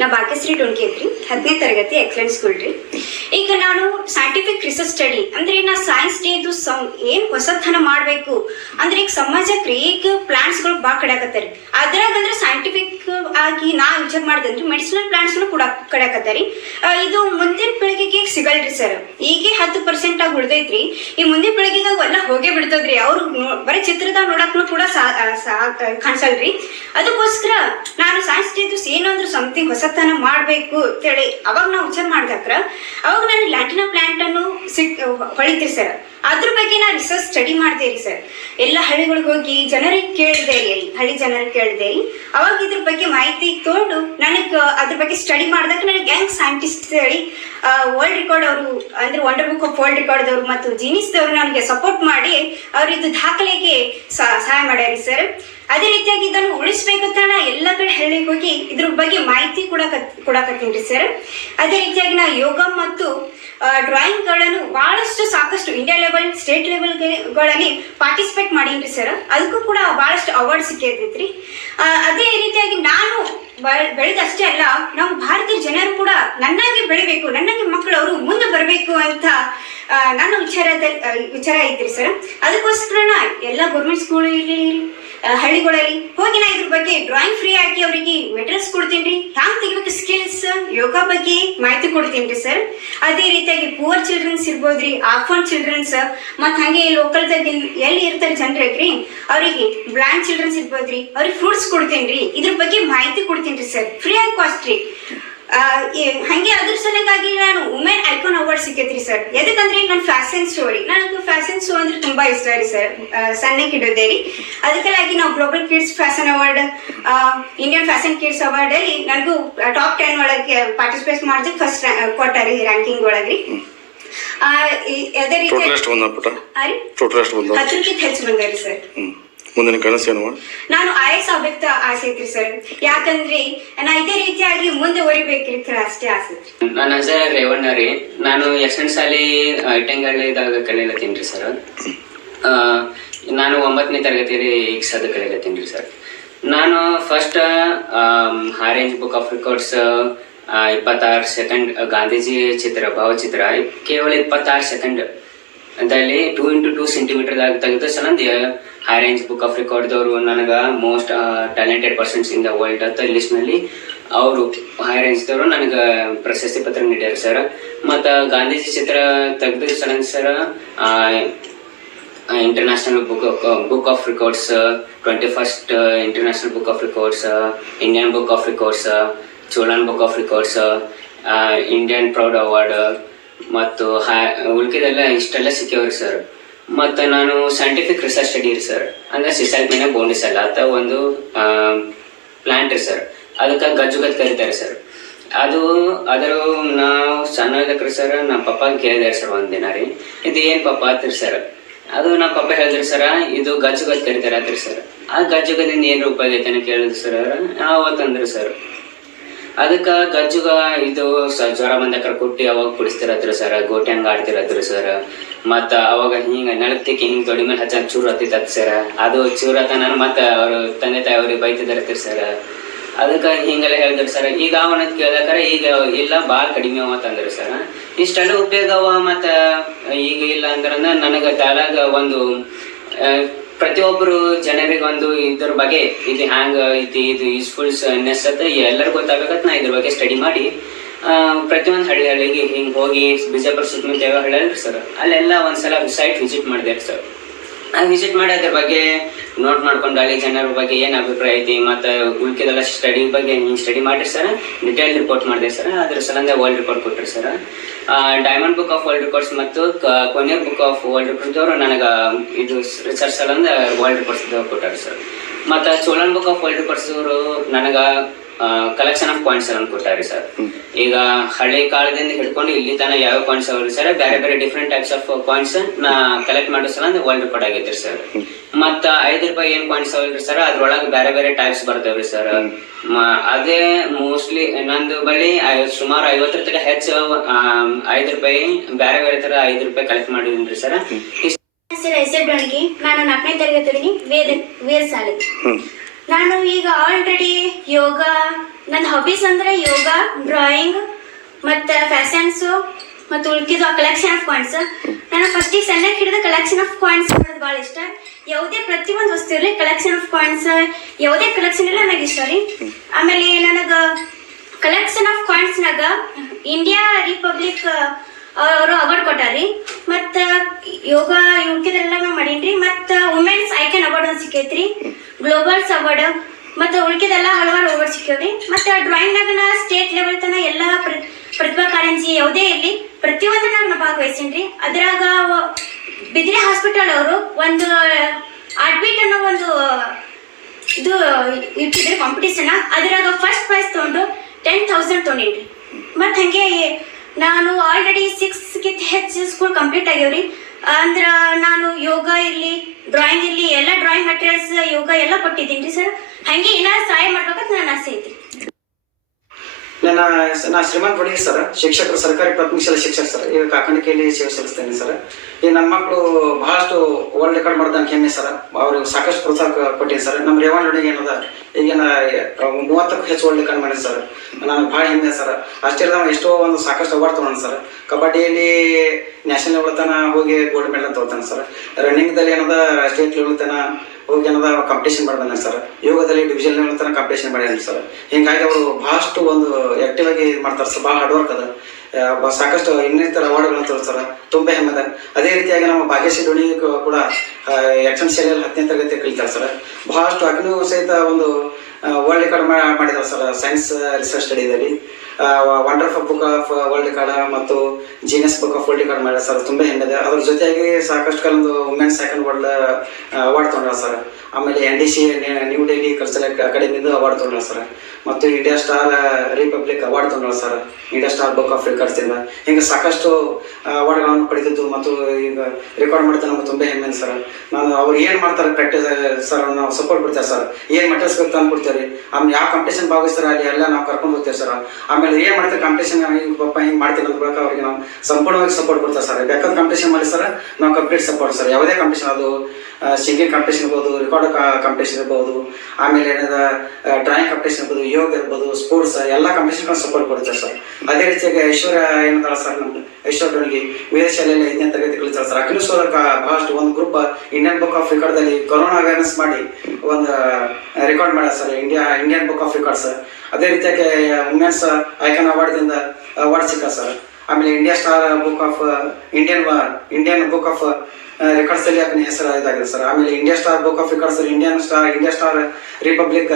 ನಾ ಭಾಗ್ಯಶ್ರೀ ಡೊಣ್ಕೆ ಐತ್ರಿ, 10ನೇ ತರಗತಿ ಎಕ್ಸಲೆಂಟ್ ಸ್ಕೂಲ್ ರೀ. ಈಗ ನಾನು ಸೈಂಟಿಫಿಕ್ ರಿಸರ್ಚ್ ಸ್ಟಡಿ ಅಂದ್ರೆ ನಾ ಸೈನ್ಸ್ ಡೇದು ಏನ್ ಹೊಸತನ ಮಾಡಬೇಕು ಅಂದ್ರೆ ಈಗ ಸಮಾಜಕ್ಕೆ ಈಗ ಪ್ಲಾಂಟ್ಸ್ಗಳು ಭಾಳ ಕಡ್ಯಾಕತ್ತಾರಿ. ಅದ್ರಾಗ ಅಂದ್ರೆ ಸೈಂಟಿಫಿಕ್ ಆಗಿ ನಾ ವಿಚಾರ ಮಾಡಿದ್ರೆ ಮೆಡಿಸಿನಲ್ ಪ್ಲಾಂಟ್ಸ್ನು ಕೂಡ ಕಡ್ಯಾಕತ್ತಾರಿ. ಇದು ಮುಂದಿನ ಪೀಳಿಗೆಗೆ ಸಿಗಲ್ರಿ ಸರ್. ಈಗೇ 10% ಆಗಿ ಉಳ್ದೈತ್ರಿ. ಈ ಮುಂದಿನ ಪೀಳಿಗೆಗೆ ಅವೆಲ್ಲ ಹೋಗೇ ಬಿಡ್ತದ್ರಿ. ಅವ್ರು ಬರೀ ಚಿತ್ರದಾಗ ನೋಡಕ್ನು ಕೂಡ ಕಾಣಿಸಲ್ರಿ. ಅದಕ್ಕೋಸ್ಕರ ನಾನು ಸೈನ್ಸ್ ಡೇದು ಏನಂದ್ರೆ ಸಮಥಿಂಗ್ ಹೊಸತನ ಮಾಡಬೇಕು ಅಂತೇಳಿ ಅವಾಗ ನಾವು ವಿಚಾರ ಮಾಡಿದಾಕ್ರ ಅವಾಗ ನಾನು ಲ್ಯಾಟಿನಾ ಪ್ಲಾಂಟ್ ಅನ್ನು ಹೊಳಿತೀರಿ ಸರ್. ಅದ್ರ ಬಗ್ಗೆ ನಾನು ರಿಸರ್ಚ್ ಸ್ಟಡಿ ಮಾಡ್ತೇರಿ ಸರ್. ಎಲ್ಲ ಹಳ್ಳಿಗಳಿಗೆ ಹೋಗಿ ಜನರಿಗೆ ಕೇಳಿದೆ ರೀ, ಹಳ್ಳಿ ಜನರಿಗೆ ಕೇಳಿದೆ ರೀ. ಅವಾಗ ಇದ್ರ ಬಗ್ಗೆ ಮಾಹಿತಿ ತೊಗೊಂಡು ನನಗೆ ಅದ್ರ ಬಗ್ಗೆ ಸ್ಟಡಿ ಮಾಡಿದಾಗ ನನಗೆ ಹೆಂಗ್ ಸೈಂಟಿಸ್ಟ್ ಹೇಳಿ ವರ್ಲ್ಡ್ ರೆಕಾರ್ಡ್ ಅವರು ಅಂದ್ರೆ wonder book of world record ದವರು ಮತ್ತು ಜೀನಿಸ್ದವರು ನನಗೆ ಸಪೋರ್ಟ್ ಮಾಡಿ ಅವ್ರು ಇದು ದಾಖಲೆಗೆ ಸಹಾಯ ಮಾಡ್ಯಾರಿ ಸರ್. ಅದೇ ರೀತಿಯಾಗಿ ಇದನ್ನು ಉಳಿಸ್ಬೇಕಂತ ನಾ ಎಲ್ಲ ಕಡೆ ಹಳ್ಳಿಗೆ ಹೋಗಿ ಇದ್ರ ಬಗ್ಗೆ ಮಾಹಿತಿ ಕೊಡಕತ್ತೀನಿ ಸರ್. ಅದೇ ರೀತಿಯಾಗಿ ನಾ ಯೋಗ ಮತ್ತು ಡ್ರಾಯಿಂಗ್ಗಳನ್ನು ಬಹಳಷ್ಟು ಸಾಕಷ್ಟು ಇಂಡಿಯಾ ಲೆವೆಲ್ ಸ್ಟೇಟ್ ಲೆವೆಲ್ಗಳಲ್ಲಿ ಪಾರ್ಟಿಸಿಪೇಟ್ ಮಾಡೀನಿ ಸರ್. ಅದಕ್ಕೂ ಕೂಡ ಬಹಳಷ್ಟು ಅವಾರ್ಡ್ ಸಿಕ್ಕೈತ್ರಿ. ಅದೇ ರೀತಿಯಾಗಿ ನಾನು ಬೆಳೆದಷ್ಟೇ ಅಲ್ಲ, ನಾವು ಭಾರತೀಯ ಜನರು ಕೂಡ ನನ್ನಾಗಿ ಬೆಳಿಬೇಕು, ನನ್ನಾಗಿ ಮಕ್ಕಳು ಅವರು ಮುಂದೆ ಬರಬೇಕು ಅಂತ ನನ್ನ ವಿಚಾರ ಐತ್ರಿ ಸರ್. ಅದಕ್ಕೋಸ್ಕರ ನಾ ಎಲ್ಲ ಗೌರ್ಮೆಂಟ್ ಸ್ಕೂಲ್ ಹಳ್ಳಿಗಳಲ್ಲಿ ಹೋಗಿ ನಾ ಇದ್ರ ಬಗ್ಗೆ ಡ್ರಾಯಿಂಗ್ ಫ್ರೀ ಆಗಿ ಅವರಿಗೆ ಮೆಟೀರಿಯಲ್ಸ್ ಕೊಡ್ತೀನಿ. ಹ್ಯಾಂಗ್ ತೆಗಿಬೇಕು ಸ್ಕಿಲ್ಸ್ ಯೋಗ ಬಗ್ಗೆ ಮಾಹಿತಿ ಕೊಡ್ತೀನಿ ಸರ್. ಅದೇ ರೀತಿಯಾಗಿ ಪೂವರ್ ಚಿಲ್ಡ್ರನ್ಸ್ ಇರ್ಬೋದ್ರಿ, ಆಫನ್ ಚಿಲ್ಡ್ರನ್ಸ್, ಮತ್ತು ಹಾಗೆ ಲೋಕಲ್ದಾಗ ಎಲ್ಲಿ ಇರ್ತಾರೆ ಜನರಿಗೆ ಅವರಿಗೆ ಬ್ಲೈಂಡ್ ಚಿಲ್ಡ್ರನ್ಸ್ ಇರ್ಬೋದ್ರಿ, ಅವ್ರಿಗೆ ಫ್ರೂಟ್ಸ್ ಕೊಡ್ತೀನಿ. ಇದ್ರ ಬಗ್ಗೆ ಮಾಹಿತಿ ಕೊಡ್ತೀನಿ ಸರ್, ಫ್ರೀ ಆಗಿ ಕಾಸ್ಟ್ ರೀ. ಹಂಗೆ ಅದ್ರ ಸಲುವಾಗಿ ನಾನು ವುಮೆನ್ ಐಕಾನ್ ಅವಾರ್ಡ್ ಸಿಕ್ಕೈತ್ರಿ ಸರ್. ಎದಕ್ಕಂದ್ರೆ ನನ್ನ ಫ್ಯಾಷನ್ ಶೋ ರೀ, ನನಗೆ ಫ್ಯಾಷನ್ ಶೋ ಅಂದ್ರೆ ತುಂಬಾ ಇಷ್ಟ ರೀ ಸರ್. ಸಣ್ಣಕ್ಕೆ ಇಡೋದೇ ರೀ. ಅದಕ್ಕಾಗಿ ನಾವು global kids fashion award, Indian fashion kids award ಅಲ್ಲಿ ನನಗೂ ಟಾಪ್ 10 ಒಳಗೆ ಪಾರ್ಟಿಸಿಪೇಟ್ ಮಾಡಿದ್ರೆ ಫಸ್ಟ್ ಕೊಟ್ಟಾರಿ ರ್ಯಾಂಕಿಂಗ್ ಒಳಗ್ರಿ. ಅದೇ ರೀತಿ 10ಕ್ಕಿಂತ ಹೆಚ್ಚು ಬಂದಾರಿ ಸರ್. ಮುಂದಿನ ಕನಸೇನು? ನಾನು IAS ಆಗ್ಬೇಕ ಆಸೆ ಐತ್ರಿ ಸರ್. ಯಾಕಂದ್ರೆ ನಾ ಇದೇ ರೀತಿಯಾಗಿ ಮುಂದೆ ಹೊಡಿಬೇಕ್ರಿ ಅಷ್ಟೇ ಆಸೆ. ನನ್ನ ಹೆಸರು ರೇವಣ್ಣ ರೀ. ನಾನು ಎಷ್ಟನೇ ಸಾಲಿ ಇಟ್ಟಂಗಳ್ಳಿದಾಗ ಕಲಿಯಲತ್ತೀನಿ ಸರ್. ನಾನು 9ನೇ ತರಗತಿಯಲ್ಲಿ ಈಗ ಸದ ಕಲಿಯಲತ್ತೀನಿ ಸರ್. ನಾನು first orange book of records 26 second Gandhiji ಭಾವಚಿತ್ರ ಕೇವಲ 26 ಸೆಕೆಂಡ್ ಅದಲ್ಲಿ 2x2 ಸೆಂಟಿಮೀಟರ್ದಾಗ ತೆಗೆದು ಸಲಂದ ಆರೆಂಜ್ ಬುಕ್ ಆಫ್ ರೆಕಾರ್ಡ್ದವರು ನನಗೆ most talented persons in the world ಅಂತ ಲಿಸ್ಟ್ನಲ್ಲಿ ಅವರು ಆರೆಂಜ್ದವರು ನನಗೆ ಪ್ರಶಸ್ತಿ ಪತ್ರ ನೀಡ್ಯಾರ ಸರ್. ಮತ್ತು ಗಾಂಧೀಜಿ ಚಿತ್ರ ತೆಗೆದು ಸಲಂದ sir international book of records, 21st international book of records, Indian book of records, Cholan book of records, Indian proud award ಮತ್ತು ಉಳ್ಕಿದೆಲ್ಲ ಇಷ್ಟೆಲ್ಲ ಸಿಕ್ಕವ್ರಿ ಸರ್. ಮತ್ತು ನಾನು ಸೈಂಟಿಫಿಕ್ ರಿಸರ್ಚ್ ಸ್ಟಡಿ ರೀ ಸರ್. ಅಂದರೆ ಸಿಸಲ್ಮಿನ ಬೋಂಡಿಸ್ ಅಲ್ಲ ಅಂತ ಒಂದು ಪ್ಲಾಂಟ್ ರೀ ಸರ್. ಅದಕ್ಕೆ ಗಜ್ಜುಗದ್ ಕರೀತಾರೆ ಸರ್. ಅದರ ನಾವು ಸಣ್ಣದಕ್ರಿ ಸರ್. ನಮ್ಮ ಪಪ್ಪ ಕೇಳಿದಾರೆ ಸರ್ ಒಂದಿನ ರೀ, ಇದು ಏನು ಪಪ್ಪ ಆತ್ರಿ ಸರ್. ಅದು ನಮ್ಮ ಪಪ್ಪ ಹೇಳಿದ್ರಿ ಸರ್, ಇದು ಗಜ್ಜುಗದ್ ಕರೀತಾರೆ ಆತ್ರಿ ಸರ್. ಆ ಗಜ್ಜುಗದಿಂದ ಏನು ರೂಪಾಯಿ ಐತೆ ಅಂತ ಕೇಳಿದ್ರು ಸರ್. ಅವತ್ತಂದ್ರಿ ಸರ್ ಅದಕ್ಕೆ ಗಜ್ಜುಗ ಇದು ಜ್ವರ ಬಂದಕ್ರ ಕೊಟ್ಟು ಅವಾಗ ಕುಡಿಸ್ತಿರತ್ರಿ ಸರ್. ಗೋಟಿ ಹಂಗೆ ಆಡ್ತಿರತ್ರಿ ಸರ್. ಮತ್ತು ಅವಾಗ ಹಿಂಗೆ ನೆಲಕ್ತಿಕ್ಕಿ ಹಿಂಗೆ ದೊಡ್ಡ ಮೇಲೆ ಹಚ್ಚ ಚೂರು ಹತ್ತಿತ್ತತ್ ಸರ್. ಅದು ಚೂರು ಹತ್ತ ನಾನು ಮತ್ತು ಅವರು ತಂದೆ ತಾಯಿ ಅವ್ರಿಗೆ ಬೈತಿದ್ದಾರತ್ರಿ ಸರ್. ಅದಕ್ಕೆ ಹಿಂಗೆಲ್ಲ ಹೇಳಿದ್ರಿ ಸರ್. ಈಗ ಅವನದು ಕೇಳ್ದಾರೆ ಈಗ ಇಲ್ಲ ಭಾಳ ಕಡಿಮೆ ಅವತ್ತಂದ್ರಿ ಸರ್. ಇಷ್ಟೆಲ್ಲ ಉಪಯೋಗ ಅವ ಮತ್ತು ಈಗ ಇಲ್ಲ ಅಂದ್ರೆ ನನಗೆ ತಲೆಗ ಒಂದು ಪ್ರತಿಯೊಬ್ಬರು ಜನರಿಗೆ ಒಂದು ಇದ್ರ ಬಗ್ಗೆ ಇದು ಹ್ಯಾಂಗೆ ಐತಿ, ಇದು ಯೂಸ್ಫುಲ್ನೆಸ್ ಅಂತ ಎಲ್ಲರಿಗೂ ಗೊತ್ತಾಗಬೇಕಂತ ನಾ ಇದ್ರ ಬಗ್ಗೆ ಸ್ಟಡಿ ಮಾಡಿ ಪ್ರತಿಯೊಂದು ಹಳ್ಳಿಗೆ ಹಿಂಗೆ ಹೋಗಿ ಬಿಜಾಪುರ ಸುತ್ತಮುತ್ತ ಯಾವ ಹಳ್ಳಿ ಅಲ್ರಿ ಸರ್, ಅಲ್ಲೆಲ್ಲ ಒಂದ್ಸಲ ಸೈಟ್ ವಿಸಿಟ್ ಮಾಡಿದೆ ಸರ್. ವಿಸಿಟ್ ಮಾಡಿ ಅದ್ರ ಬಗ್ಗೆ ನೋಟ್ ಮಾಡ್ಕೊಂಡು ಹಳ್ಳಿ ಜನರ ಬಗ್ಗೆ ಏನು ಅಭಿಪ್ರಾಯ ಐತಿ ಮತ್ತು ಉಳ್ಕಿದೆಲ್ಲ ಸ್ಟಡಿ ಬಗ್ಗೆ ಸ್ಟಡಿ ಮಾಡಿರಿ ಸರ್. ಡಿಟೇಲ್ ರಿಪೋರ್ಟ್ ಮಾಡಿದೆ ಸರ್. ಅದ್ರ ಸಲಂದ ವರ್ಲ್ಡ್ ರೆಕಾರ್ಡ್ ಕೊಟ್ಟರು sir. Diamond book of world records ಮತ್ತು ಕೊನೆಯರ್ ಬುಕ್ ಆಫ್ ವರ್ಲ್ಡ್ ರೆಕಾರ್ಡ್ದವರು ನನಗೆ ಇದು ರಿಸರ್ಚ್ ಸಲಂದ ವರ್ಲ್ಡ್ ರೆಕಾರ್ಡ್ಸ್ ಕೊಟ್ಟಾರೆ ಸರ್. ಮತ್ತು ಚೋಳನ್ ಬುಕ್ ಆಫ್ ವರ್ಲ್ಡ್ ರೆಕಾರ್ಡ್ಸ್ದವರು ನನಗೆ ಕಲೆಕ್ಷನ್ ಆಫ್ ಪಾಯಿಂಟ್ಸ್ ಅನ್ನು ಕೊಟ್ಟಾರೆ ಸರ್. ಈಗ ಹಳ್ಳಿ ಕಾಲದಿಂದ ಹಿಡ್ಕೊಂಡು ಇಲ್ಲಿ ತನ ಯಾವ ಪಾಯಿಂಟ್ಸ್ ಅವ್ರಿ ಸರ್, ಬೇರೆ ಬೇರೆ ಡಿಫ್ರೆಂಟ್ ಟೈಪ್ಸ್ ಆಫ್ ಪಾಯಿಂಟ್ಸ್ ನಾ ಕಲೆಕ್ಟ್ ಮಾಡೋ ಸಲ ವರ್ಲ್ಡ್ ರೆಕಾರ್ಡ್ ಆಗೈತ್ರಿ ಸರ್. ಮತ್ತು 5 ರೂಪಾಯಿ ಏನು ಪಾಯಿಂಟ್ಸ್ ಅವಲ್ರಿ ಸರ್, ಅದ್ರೊಳಗೆ ಬೇರೆ ಬೇರೆ ಟೈಪ್ಸ್ ಬರ್ತವ್ರಿ ಸರ್. ಅದೇ ಮೋಸ್ಟ್ಲಿ ನಂದು ಬಳಿ ಸುಮಾರು 50 ತನಕ ಹೆಚ್ಚು 5 ರೂಪಾಯಿ ಬೇರೆ ಬೇರೆ ಥರ 5 ರೂಪಾಯಿ ಕಲೆಕ್ಟ್ ಮಾಡಿದೀನಿ ಸರ್. ಹೆಸರು ಡೊಣ್ಗಿ. ನಾನು 4ನೇ ತರಗತಿ ವೇದ ಶಾಲೆ. ನಾನು ಈಗ ಆಲ್ರೆಡಿ ಯೋಗ ನನ್ನ ಹಾಬೀಸ್ ಅಂದರೆ ಯೋಗ, ಡ್ರಾಯಿಂಗ್ ಮತ್ತು ಫ್ಯಾಷನ್ಸು ಮತ್ತು ಉಳ್ಕಿದ್ದು ಕಲೆಕ್ಷನ್ ಆಫ್ ಕಾಯಿನ್ಸ್. ನಾನು ಫಸ್ಟಿಗೆ ಸಣ್ಣಕ್ಕೆ ಹಿಡಿದ ಕಲೆಕ್ಷನ್ ಆಫ್ ಕಾಯಿನ್ಸ್ ಮಾಡೋದು ಭಾಳ ಇಷ್ಟ. ಯಾವುದೇ ಪ್ರತಿಯೊಂದು ವಸ್ತು ಇರಲಿ ಕಲೆಕ್ಷನ್ ಆಫ್ ಕಾಯಿನ್ಸ್, ಯಾವುದೇ ಕಲೆಕ್ಷನ್ ಇಲ್ಲ ನನಗೆ ಇಷ್ಟ ರೀ. ಆಮೇಲೆ ನನಗೆ ಕಲೆಕ್ಷನ್ ಆಫ್ ಕಾಯಿನ್ಸ್ನಾಗ ಇಂಡಿಯಾ ರಿಪಬ್ಲಿಕ್ ಅವರು ಅವಾರ್ಡ್ ಕೊಟ್ಟಾರಿ. ಮತ್ತು ಯೋಗ ಉಳ್ಕಿದೆಲ್ಲ ನಾವು ಮಾಡೀನಿ. ಮತ್ತು ವುಮೆನ್ಸ್ ಐಕನ್ ಅವಾರ್ಡ್ ಒಂದು ಸಿಕ್ಕೈತ್ರಿ, ಗ್ಲೋಬಲ್ಸ್ ಅವಾರ್ಡ್ ಮತ್ತು ಉಳ್ಕಿದೆಲ್ಲ ಹಲವಾರು ಅವಾರ್ಡ್ ಸಿಕ್ಕವ್ರಿ. ಮತ್ತು ಡ್ರಾಯಿಂಗ್ನಾಗ ನಾ ಸ್ಟೇಟ್ ಲೆವೆಲ್ ತನಕ ಎಲ್ಲ ಪ್ರತಿಭಾ ಕಾರಂಜಿ ಯಾವುದೇ ಇರಲಿ ಪ್ರತಿಯೊಂದನ್ನಾಗ ನಾ ಭಾಗವಹಿಸೀನಿ ರೀ. ಅದ್ರಾಗ ಬಿದ್ರಿ ಹಾಸ್ಪಿಟಲ್ ಅವರು ಒಂದು ಆರ್ಟ್ಬೀಟ್ ಅನ್ನೋ ಒಂದು ಇದು ಇಟ್ಟಿದ್ರಿ ಕಾಂಪಿಟೇಷನ್. ಅದ್ರಾಗ ಫಸ್ಟ್ ಪ್ರೈಸ್ ತೊಗೊಂಡು 10,000 ತೊಗೊಂಡಿನಿ. ಮತ್ತು ಹಾಗೆ ನಾನು ಆಲ್ರೆಡಿ 6ಗಿಂತ ಹೆಚ್ಚು ಸ್ಕೂಲ್ ಕಂಪ್ಲೀಟ್ ಆಗ್ಯಾವ್ರಿ. ಅಂದ್ರೆ ನಾನು ಯೋಗ ಇರಲಿ, ಡ್ರಾಯಿಂಗ್ ಇರಲಿ, ಎಲ್ಲ ಡ್ರಾಯಿಂಗ್ ಮಟೀರಿಯಲ್ಸ್, ಯೋಗ ಎಲ್ಲ ಕೊಟ್ಟಿದ್ದೀನಿ ರೀ ಸರ್. ಹಾಗೆ ಏನಾದ್ರು ಸಹಾಯ ಮಾಡ್ಬೇಕಂತ ನನ್ನ ಆಸೆ ಐತಿ. ನಾ ಶ್ರೀಮಂತ್ ಬಡಿ ಸರ್, ಶಿಕ್ಷಕರು, ಸರ್ಕಾರಿ ಪ್ರಾಥಮಿಕ ಶಾಲೆ ಶಿಕ್ಷಕ ಸರ್. ಈಗ ಕಾಕಣಿಕೆಯಲ್ಲಿ ಸೇವೆ ಸಲ್ಲಿಸ್ತೇನೆ ಸರ್. ಈಗ ನನ್ನ ಮಕ್ಕಳು ಬಹಳಷ್ಟು ವರ್ಲ್ಡ್ ರೆಕಾರ್ಡ್ ಮಾಡ್ದಂಗೆ ಹೆಮ್ಮೆ ಸರ್. ಅವ್ರಿಗೆ ಸಾಕಷ್ಟು ಪ್ರೋತ್ಸಾಹ ಕೊಟ್ಟಿನಿ ಸರ್. ನಮ್ಮ ರೇವಣ್ಣ ಏನದ ಈಗಿನ 30ಕ್ಕೂ ಹೆಚ್ಚು ವರ್ಲ್ಡ್ ರೆಕಾರ್ಡ್ ಮಾಡಿದೆ ಸರ್. ನನಗೆ ಭಾಳ ಹೆಮ್ಮೆ ಸರ್. ಅಷ್ಟೇ ನಾವು ಎಷ್ಟೋ ಒಂದು ಸಾಕಷ್ಟು ಅವಾರ್ಡ್ ತೊಗೊಂಡು ಸರ್. ಕಬಡ್ಡಿಯಲ್ಲಿ ನ್ಯಾಷನಲ್ ಲೆವೆಲ್ ತನ ಹೋಗಿ ಗೋಲ್ಡ್ ಮೆಡಲ್ ತೊಗೊತಾನೆ ಸರ್. ರನ್ನಿಂಗ್ದಲ್ಲಿ ಏನದ ಸ್ಟೇಟ್ ಲೆವೆಲ್ ತನ ಹೋಗಿ ಏನದ ಕಾಂಪಿಟೇಷನ್ ಮಾಡ್ಬಂದ ಸರ್. ಯೋಗದಲ್ಲಿ ಡಿವಿಷನ್ ಲೆವೆಲ್ ತನಕ ಕಾಂಪಿಟೇಷನ್ ಮಾಡ್ಯಾನ ಸರ್. ಹಿಂಗಾಗಿ ಅವರು ಬಹಳಷ್ಟು ಒಂದು ಆಕ್ಟಿವ್ ಆಗಿ ಮಾಡ್ತಾರೆ ಸರ್. ಭಾಳ ಹಾರ್ಡ್ ವರ್ಕ್ ಅದ. ಸಾಕಷ್ಟು ಇನ್ನಿತರ ಅವಾರ್ಡ್ಗಳನ್ನ ತೋರಿಸ್ತಾರೆ. ತುಂಬ ಹೆಮ್ಮೆ ಅದ. ಅದೇ ರೀತಿಯಾಗಿ ನಮ್ಮ ಭಾಗ್ಯಶ್ರೀ ಡೋಣಿ ಕೂಡ ಆಕ್ಷನ್ ಶಾಲೆಯಲ್ಲಿ 10ನೇ ತರಗತಿ ಕಲಿತಾರೆ ಸರ್. ಬಹಳಷ್ಟು ಅಕಿನೂ ಸಹಿತ ಒಂದು ವರ್ಲ್ಡ್ ರೆಕಾರ್ಡ್ ಮಾಡಿದ್ದಾರೆ ಸರ್ ಸೈನ್ಸ್ ರಿಸರ್ಚ್ ಸ್ಟಡಿದಲ್ಲಿ. Wonderful book of world record ಮತ್ತು genius book of world record ಮಾಡ್ಯಾರ ಸರ್. ತುಂಬ ಹೆಮ್ಮೆ ಇದೆ. ಅದ್ರ ಜೊತೆಯಾಗಿ ಸಾಕಷ್ಟು ಕಾಲೊಂದು ವುಮೆನ್ಸ್ ಸೆಕೆಂಡ್ ವರ್ಲ್ಡ್ ಅವಾರ್ಡ್ ತೊಗೊಂಡ್ರ ಸರ್. ಆಮೇಲೆ NDC ನ್ಯೂ ಡೆಲ್ಲಿ ಕಲ್ಚರಲ್ ಅಕಾಡೆಮಿಂದು ಅವಾರ್ಡ್ ತೊಗೊಂಡ್ರ ಸರ್. ಮತ್ತು ಇಂಡಿಯಾ ಸ್ಟಾರ್ ರಿಪಬ್ಲಿಕ್ ಅವಾರ್ಡ್ ತೊಗೊಂಡ್ರ sir. India star book of ರೆಕಾರ್ಡ್ಸಿಂದ ಹಿಂಗೆ ಸಾಕಷ್ಟು ಅವಾರ್ಡ್ಗಳನ್ನು ಪಡೆದಿದ್ದು ಮತ್ತು ಈಗ ರೆಕಾರ್ಡ್ ಮಾಡಿದ್ದು ನಮ್ಗೆ ತುಂಬ ಹೆಮ್ಮೆ ಸರ್. ನಾನು ಅವ್ರು ಏನು ಮಾಡ್ತಾರೆ ಪ್ರಾಕ್ಟೀಸ್ ಸರ್, ನಾವು ಸಪೋರ್ಟ್ ಕೊಡ್ತೇವೆ ಸರ್. ಏನು ಮೆಟಲ್ಸ್ ಬೇಕು ತಂದು ಕೊಡ್ತೇವೆ. ಆಮೇಲೆ ಯಾವ ಕಾಂಪಿಟೇಷನ್ ಭಾಗವಹಿಸ್ತಾರೆ ಅಲ್ಲಿ ಎಲ್ಲ ನಾವು ಕರ್ಕೊಂಡು ಹೋಗ್ತೇವೆ ಸರ್. ಆಮೇಲೆ ಏನು ಮಾಡ್ತಾರೆ ಕಾಂಪಿಟೇಷನ್ ಹಿಂಗೆ ಪಪ್ಪ ಹಿಂಗೆ ಮಾಡ್ತೀನಿ ಅಂತ ಬಳಿಕ ಅವ್ರಿಗೆ ನಾವು ಸಂಪೂರ್ಣವಾಗಿ ಸಪೋರ್ಟ್ ಕೊಡ್ತೇವೆ ಸರ್. ಬೇಕಾದ ಕಾಂಪಿಟೇಷನ್ ಮಾಡಿ ಸರ್, ನಾವು ಕಂಪ್ಲೀಟ್ ಸಪೋರ್ಟ್ ಸರ್. ಯಾವುದೇ ಕಾಂಪಿಟೇಷನ್, ಅದು ಸಿಂಗಿಂಗ್ ಕಾಂಪಿಟೇಷನ್ ಇರ್ಬೋದು, ರೆಕಾರ್ಡ್ ಕಾಂಪಿಟೇಷನ್ ಇರ್ಬೋದು, ಆಮೇಲೆ ಏನದ ಡ್ರಾಯಿಂಗ್ ಕಾಂಪಿಟೇಷನ್ ಇರ್ಬೋದು, ಯೋಗ ಇರ್ಬೋದು, ಸ್ಪೋರ್ಟ್ಸ್ ಎಲ್ಲ ಕಾಂಪಿಟೇಷನ್ ಸಪೋರ್ಟ್ ಕೊಡ್ತೇವೆ ಸರ್. ಅದೇ ರೀತಿಯಾಗಿ ಐಶ್ವರ್ಯ ಏನಂತಾರ ಸರ್, ನಮ್ಮ ಐಶ್ವರ್ಯ ಡೋಣಿಗೆ ವೇದ ಶಾಲೆಯಲ್ಲಿ 5ನೇ ತರಗತಿ ಕಲಿತಾರೆ ಸರ್. ಅಕಿನೂ ಸರ್ ಬಹಳಷ್ಟು ಒಂದು ಗ್ರೂಪ್ ಇಂಡಿಯನ್ ಬುಕ್ ಆಫ್ ರೆಕಾರ್ಡ್ದಲ್ಲಿ ಕೊರೋನಾ ಅವೇರ್ನೆಸ್ ಮಾಡಿ ಒಂದು ರೆಕಾರ್ಡ್ ಮಾಡ್ಯಾರ sir, Indian book of record sir. ಅದೇ ರೀತಿಯಾಗಿ ವುಮೆನ್ಸ್ ಐಕಾನ್ ಅವಾರ್ಡ್ದಿಂದ ಅವಾರ್ಡ್ ಸಿಕ್ಕ ಸರ್. ಆಮೇಲೆ India star book of Indian book of records ಅಲ್ಲಿ ಅದನ್ನ ಹೆಸರು ಇದಾಗಿದೆ ಸರ್. ಆಮೇಲೆ India star book of records India star republic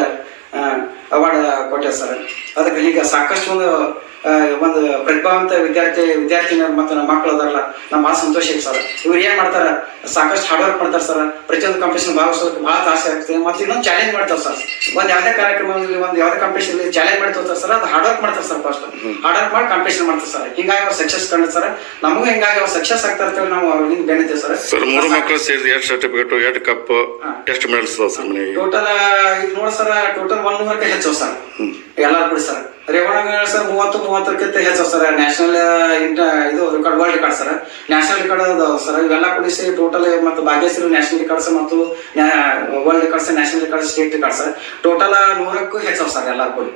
award ಕೊಟ್ಟೆ ಸರ್. ಅದಕ್ಕೆ ಈಗ ಸಾಕಷ್ಟು ಒಂದು ಪ್ರತಿಭಾವಂತ ವಿದ್ಯಾರ್ಥಿನಿಯರು ಮತ್ತು ನಮ್ಮ ಮಕ್ಕಳು ಅದಾರಲ್ಲ, ನಮ್ಮ ಭಾಳ ಸಂತೋಷ ಇದೆ ಸರ್. ಇವ್ರು ಏನು ಮಾಡ್ತಾರೆ, ಸಾಕಷ್ಟು ಹಾರ್ಡ್ ವರ್ಕ್ ಮಾಡ್ತಾರೆ ಸರ್. ಪ್ರತಿಯೊಂದು ಕಾಂಪಿಟೇಷನ್ ಭಾಗವಹಿಸೋದಕ್ಕೆ ಭಾಳ ಆಸೆ ಆಗ್ತದೆ. ಮತ್ತು ಇನ್ನೊಂದು ಚಾಲೆಂಜ್ ಮಾಡ್ತಾರೆ ಸರ್. ಒಂದು ಯಾವುದೇ ಕಾರ್ಯಕ್ರಮದಲ್ಲಿ ಒಂದು ಯಾವುದೇ ಕಾಂಪಿಟೇಷನ್ ಚಾಲೆಂಜ್ ಮಾಡಿ ತೋರ್ತಾರೆ ಸರ್. ಅದು ಹಾರ್ಡ್ ವರ್ಕ್ ಮಾಡ್ತಾರೆ ಸರ್. ಫಸ್ಟ್ ಹಾರ್ಡ್ ವರ್ಕ್ ಮಾಡಿ ಕಾಂಪಿಟೇಷನ್ ಮಾಡ್ತಾರೆ ಸರ್. ಹಿಂಗಾಗಿ ಅವ್ರು ಸಕ್ಸಸ್ ಕಂಡು ಸರ್. ನಮಗೂ ಹಿಂಗಾಗಿ ಅವ್ರು ಸಕ್ಸಸ್ ಆಗ್ತಾ ಇರ್ತೇವೆ, ನಾವು ಅವ್ರಿಂದ ಬೆಣಿತೇವೆ ಸರ್. ಸರ್ 3 ಮಕ್ಕಳು ಸೇರಿದ 2 ಸರ್ಟಿಫಿಕೇಟ್, 2 ಕಪ್, ಎಷ್ಟು ಮೆಡಲ್ಸ್ ಸರ್ ಮನೆಗೆ? ಟೋಟಲ್ ಈಗ ನೋಡಿ ಸರ್, ಟೋಟಲ್ 100ಕ್ಕೆ ಹೆಚ್ಚು ಸರ್ ಎಲ್ಲರೂ ಕೂಡಿ ಸರ್. ರೇವಣ್ಣ ಸರ್ 30-30ಕ್ಕಿಂತ ಹೆಚ್ಚು ಸರ್. ನ್ಯಾಷನಲ್ ಇದು record world record sir, national record ಅದಾವ ಸರ್. ಇವೆಲ್ಲ ಕೂಡಿಸಿ ಟೋಟಲ್ ಮತ್ತು ಭಾಗ್ಯಶ್ರೀ ನ್ಯಾಷನಲ್ ರೆಕಾರ್ಡ್ಸ್ ಮತ್ತು world records, national record, state record sir. Total 100ಕ್ಕೂ ಹೆಚ್ಚು ಸರ್ ಎಲ್ಲರೂ ಕೂಡಿ.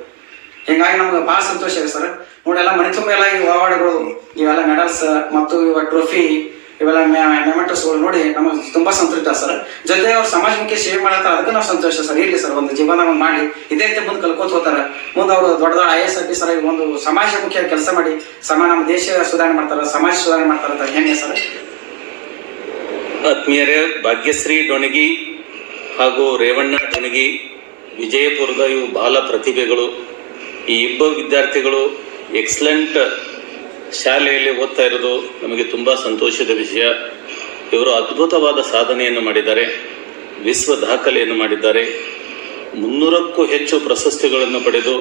ಹಿಂಗಾಗಿ ನಮ್ಗೆ ಭಾಳ ಸಂತೋಷ ಇದೆ ಸರ್. ನೋಡಿ ಎಲ್ಲ ಮನೆ ತುಂಬ ಎಲ್ಲ ಈ ಅವಾರ್ಡ್ಗಳು, ಇವೆಲ್ಲ ಮೆಡಲ್ಸ್ ಮತ್ತು ಇವಾಗ ಟ್ರೋಫಿ, ಇವೆಲ್ಲ ಮೆಮೆಂಟೋಸ್ಗಳು ನೋಡಿ ನಮಗೆ ತುಂಬ ಸಂತೃಪ್ತ ಸರ್. ಜೊತೆ ಅವ್ರು ಸಮಾಜಮುಖಿ ಸೇವೆ ಮಾಡತ್ತಾರೆ, ಅದಕ್ಕೆ ನಾವು ಸಂತೋಷ ಸರ್. ಇರಲಿ ಸರ್, ಒಂದು ಜೀವನ ಮಾಡಿ ಇದೇ ರೀತಿ ಮುಂದೆ ಕಲ್ಕೋತ ಹೋಗ್ತಾರೆ. ಮುಂದೆ ಅವರು ದೊಡ್ಡ IAS ಆಫೀಸರ್ ಆಗಿ ಒಂದು ಸಮಾಜಮುಖಿಯಾಗಿ ಕೆಲಸ ಮಾಡಿ ನಮ್ಮ ದೇಶ ಸುಧಾರಣೆ ಮಾಡ್ತಾರೆ, ಸಮಾಜ ಸುಧಾರಣೆ ಮಾಡ್ತಾರೆ ಅಂತ ಹೆಮ್ಮೆ ಸರ್. ಆತ್ಮೀಯರೇ, ಭಾಗ್ಯಶ್ರೀ ಡೊಣಗಿ ಹಾಗೂ ರೇವಣ್ಣ ಡೊಣಗಿ ವಿಜಯಪುರದ ಇವು ಬಾಲ ಪ್ರತಿಭೆಗಳು. ಈ ಇಬ್ಬರು ವಿದ್ಯಾರ್ಥಿಗಳು ಎಕ್ಸಲೆಂಟ್ ಶಾಲೆಯಲ್ಲಿ ಓದ್ತಾ ಇರೋದು ನಮಗೆ ತುಂಬ ಸಂತೋಷದ ವಿಷಯ. ಇವರು ಅದ್ಭುತವಾದ ಸಾಧನೆಯನ್ನು ಮಾಡಿದ್ದಾರೆ, ವಿಶ್ವ ದಾಖಲೆಯನ್ನು ಮಾಡಿದ್ದಾರೆ. 300ಕ್ಕೂ ಹೆಚ್ಚು ಪ್ರಶಸ್ತಿಗಳನ್ನು ಪಡೆದು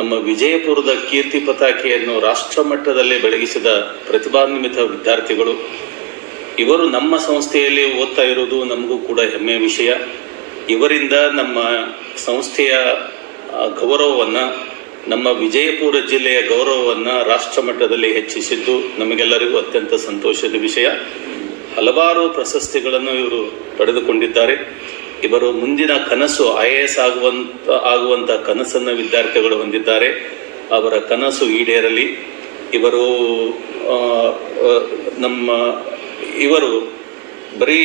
ನಮ್ಮ ವಿಜಯಪುರದ ಕೀರ್ತಿ ಪತಾಕೆಯನ್ನು ರಾಷ್ಟ್ರ ಮಟ್ಟದಲ್ಲಿ ಬೆಳಗಿಸಿದ ಪ್ರತಿಭಾನ್ವಿತ ವಿದ್ಯಾರ್ಥಿಗಳು. ಇವರು ನಮ್ಮ ಸಂಸ್ಥೆಯಲ್ಲಿ ಓದ್ತಾ ಇರೋದು ನಮಗೂ ಕೂಡ ಹೆಮ್ಮೆಯ ವಿಷಯ. ಇವರಿಂದ ನಮ್ಮ ಸಂಸ್ಥೆಯ ಗೌರವವನ್ನು, ನಮ್ಮ ವಿಜಯಪುರ ಜಿಲ್ಲೆಯ ಗೌರವವನ್ನು ರಾಷ್ಟ್ರ ಮಟ್ಟದಲ್ಲಿ ಹೆಚ್ಚಿಸಿದ್ದು ನಮಗೆಲ್ಲರಿಗೂ ಅತ್ಯಂತ ಸಂತೋಷದ ವಿಷಯ. ಹಲವಾರು ಪ್ರಶಸ್ತಿಗಳನ್ನು ಇವರು ಪಡೆದುಕೊಂಡಿದ್ದಾರೆ. ಇವರು ಮುಂದಿನ ಕನಸು IAS ಆಗುವಂಥ ಕನಸನ್ನು ವಿದ್ಯಾರ್ಥಿಗಳು ಹೊಂದಿದ್ದಾರೆ. ಅವರ ಕನಸು ಈಡೇರಲಿ. ಇವರು ಬರೀ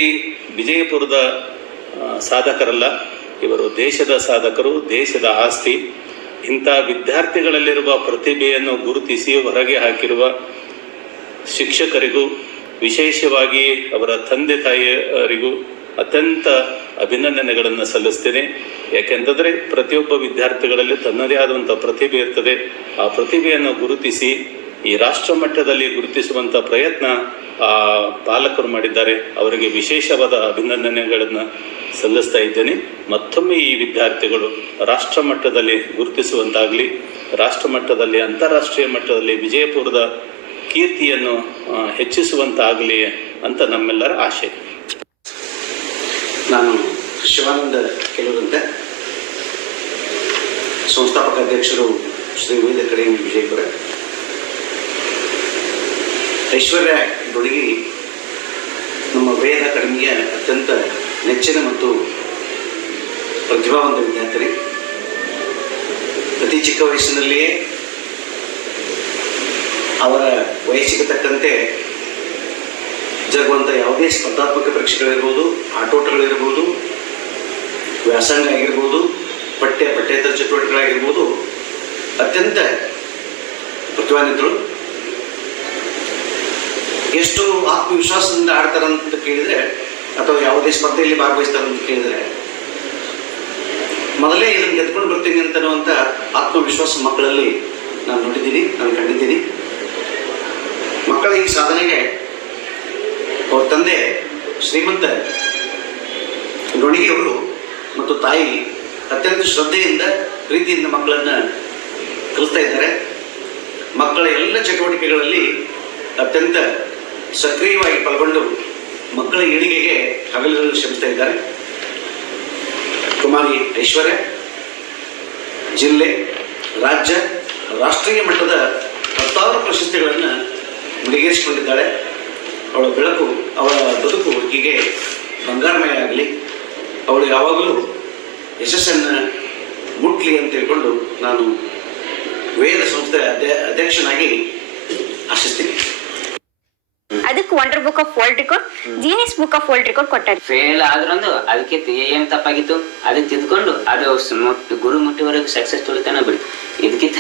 ವಿಜಯಪುರದ ಸಾಧಕರಲ್ಲ, ಇವರು ದೇಶದ ಸಾಧಕರು, ದೇಶದ ಆಸ್ತಿ. ಇಂಥ ವಿದ್ಯಾರ್ಥಿಗಳಲ್ಲಿರುವ ಪ್ರತಿಭೆಯನ್ನು ಗುರುತಿಸಿ ಹೊರಗೆ ಹಾಕಿರುವ ಶಿಕ್ಷಕರಿಗೂ, ವಿಶೇಷವಾಗಿ ಅವರ ತಂದೆ ತಾಯಿಯರಿಗೂ ಅತ್ಯಂತ ಅಭಿನಂದನೆಗಳನ್ನು ಸಲ್ಲಿಸ್ತೇನೆ. ಯಾಕೆಂತಂದರೆ ಪ್ರತಿಯೊಬ್ಬ ವಿದ್ಯಾರ್ಥಿಗಳಲ್ಲಿ ತನ್ನದೇ ಆದಂಥ ಪ್ರತಿಭೆ ಇರ್ತದೆ. ಆ ಪ್ರತಿಭೆಯನ್ನು ಗುರುತಿಸಿ ಈ ರಾಷ್ಟ್ರ ಮಟ್ಟದಲ್ಲಿ ಗುರುತಿಸುವಂಥ ಪ್ರಯತ್ನ ಆ ಪಾಲಕರು ಮಾಡಿದ್ದಾರೆ. ಅವರಿಗೆ ವಿಶೇಷವಾದ ಅಭಿನಂದನೆಗಳನ್ನು ಸಲ್ಲಿಸ್ತಾ ಇದ್ದೇನೆ. ಮತ್ತೊಮ್ಮೆ ಈ ವಿದ್ಯಾರ್ಥಿಗಳು ರಾಷ್ಟ್ರ ಮಟ್ಟದಲ್ಲಿ ಗುರುತಿಸುವಂತಾಗಲಿ, ರಾಷ್ಟ್ರ ಮಟ್ಟದಲ್ಲಿ ಅಂತಾರಾಷ್ಟ್ರೀಯ ಮಟ್ಟದಲ್ಲಿ ವಿಜಯಪುರದ ಕೀರ್ತಿಯನ್ನು ಹೆಚ್ಚಿಸುವಂತಾಗಲಿ ಅಂತ ನಮ್ಮೆಲ್ಲರ ಆಶೆ. ನಾನು ಶಿವಾನಂದ ಕೆಲವರಂತೆ, ಸಂಸ್ಥಾಪಕ ಅಧ್ಯಕ್ಷರು ಶ್ರೀ ವೇದ ಅಕಾಡೆಮಿ ವಿಜಯಪುರ. ಐಶ್ವರ್ಯ ಡೊಣಗಿ ನಮ್ಮ ವೇದ ಅಕಾಡೆಮಿಯ ಅತ್ಯಂತ ನೆಚ್ಚಿನ ಮತ್ತು ಪ್ರತಿಭಾವಂತ ವಿದ್ಯಾರ್ಥಿ. ಅತಿ ಚಿಕ್ಕ ವಯಸ್ಸಿನಲ್ಲಿಯೇ ಅವರ ವಯಸ್ಸಿಗೆ ತಕ್ಕಂತೆ ಜರುಗುವಂಥ ಯಾವುದೇ ಸ್ಪರ್ಧಾತ್ಮಕ ಪರೀಕ್ಷೆಗಳಿರ್ಬೋದು, ಆಟೋಟಗಳಿರ್ಬೋದು, ವ್ಯಾಸಂಗ ಆಗಿರ್ಬೋದು, ಪಠ್ಯೇತರ ಚಟುವಟಿಕೆಗಳಾಗಿರ್ಬೋದು, ಅತ್ಯಂತ ಪ್ರತಿಭಾನ್ವಿತರು. ಎಷ್ಟು ಆತ್ಮವಿಶ್ವಾಸದಿಂದ ಆಡ್ತಾರಂತ ಕೇಳಿದರೆ, ಅಥವಾ ಯಾವುದೇ ಸ್ಪರ್ಧೆಯಲ್ಲಿ ಭಾಗವಹಿಸ್ತಾರಂತ ಕೇಳಿದರೆ, ಮೊದಲೇ ಇದನ್ನು ಗೆದ್ಕೊಂಡು ಬರ್ತೀನಿ ಅಂತನ್ನುವಂಥ ಆತ್ಮವಿಶ್ವಾಸ ಮಕ್ಕಳಲ್ಲಿ ನಾನು ನೋಡಿದ್ದೀನಿ, ನಾನು ಕಂಡಿದ್ದೀನಿ. ಮಕ್ಕಳ ಈ ಸಾಧನೆಗೆ ಅವ್ರ ತಂದೆ ಶ್ರೀಮಂತ ಡೊಣಗಿಯವರು ಮತ್ತು ತಾಯಿ ಅತ್ಯಂತ ಶ್ರದ್ಧೆಯಿಂದ, ಪ್ರೀತಿಯಿಂದ ಮಕ್ಕಳನ್ನು ಕಲಿಸ್ತಾ ಇದ್ದಾರೆ. ಮಕ್ಕಳ ಎಲ್ಲ ಚಟುವಟಿಕೆಗಳಲ್ಲಿ ಅತ್ಯಂತ ಸಕ್ರಿಯವಾಗಿ ಪಾಲ್ಗೊಂಡು ಮಕ್ಕಳ ಏಳಿಗೆಗೆ ಹಗಲಿರುಳು ಶ್ರಮಿಸ್ತಾ ಇದ್ದಾರೆ. ಕುಮಾರಿ ಐಶ್ವರ್ಯ ಜಿಲ್ಲೆ, ರಾಜ್ಯ, ರಾಷ್ಟ್ರೀಯ ಮಟ್ಟದ 10 ಪ್ರಶಸ್ತಿಗಳನ್ನು ಮುಡಿಗೇರಿಸಿಕೊಂಡಿದ್ದಾಳೆ. ಅವಳ ಬೆಳಕು, ಅವಳ ಬದುಕು ಹೀಗೆ ಬಂಗಾರಮಯ ಆಗಲಿ, ಅವಳು ಯಾವಾಗಲೂ ಯಶಸ್ಸನ್ನು ಮುಟ್ಲಿ ಅಂತ ಹೇಳ್ಕೊಂಡು ನಾನು ವೇದ ಸಂಸ್ಥೆ ಅಧ್ಯಕ್ಷನಾಗಿ ಆಶಿಸ್ತೀನಿ. ಅದಕ್ಕೆ wonder book of world record, genius book of world record ಕೊಟ್ಟಾರೆ. ಫೇಲ್ ಆದ್ರಂದು ಅದಕ್ಕೆ ಏನ್ ತಪ್ಪಾಗಿತ್ತು ಅದಕ್ಕೆ ತಿದ್ಕೊಂಡು ಅದು ಗುರು ಮುಟ್ಟಿವರೆಗೂ ಸಕ್ಸಸ್ ತುಳಿತಾನ ಬಿಡಿ. ಇದಕ್ಕಿಂತ